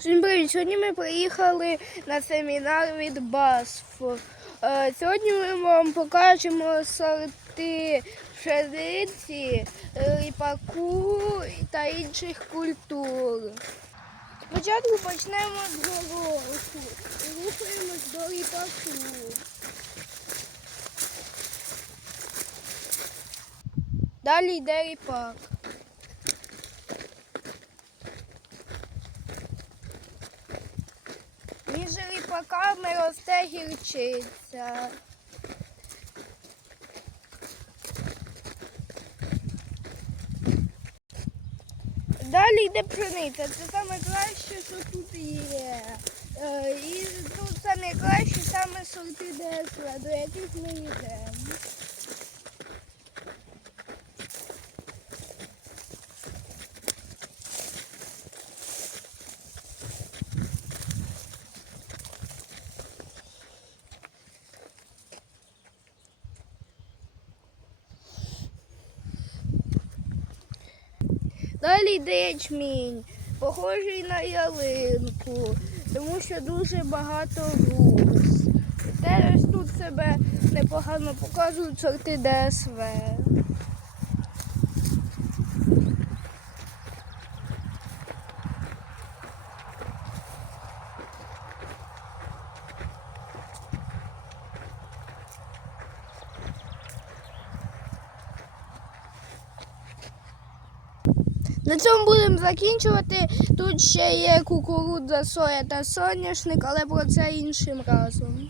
Всім привіт! Сьогодні ми приїхали на семінар від БАСФ. Е, Сьогодні ми вам покажемо сорти пшениці, ріпаку та інших культур. Спочатку почнемо з гороху. Рухаємось до ріпаку. Далі йде ріпак. Між ріпаками росте гірчиця. Далі йде пшениця. Це саме краще, що тут є. Е, І тут саме краще саме сорти десла, до яких ми йдемо. Далі йде похожий на ялинку, тому що дуже багато груз. Теж тут себе непогано показують сорти ДСВ. На цьому будемо закінчувати. Тут ще є кукурудза, соя та соняшник, але про це іншим разом.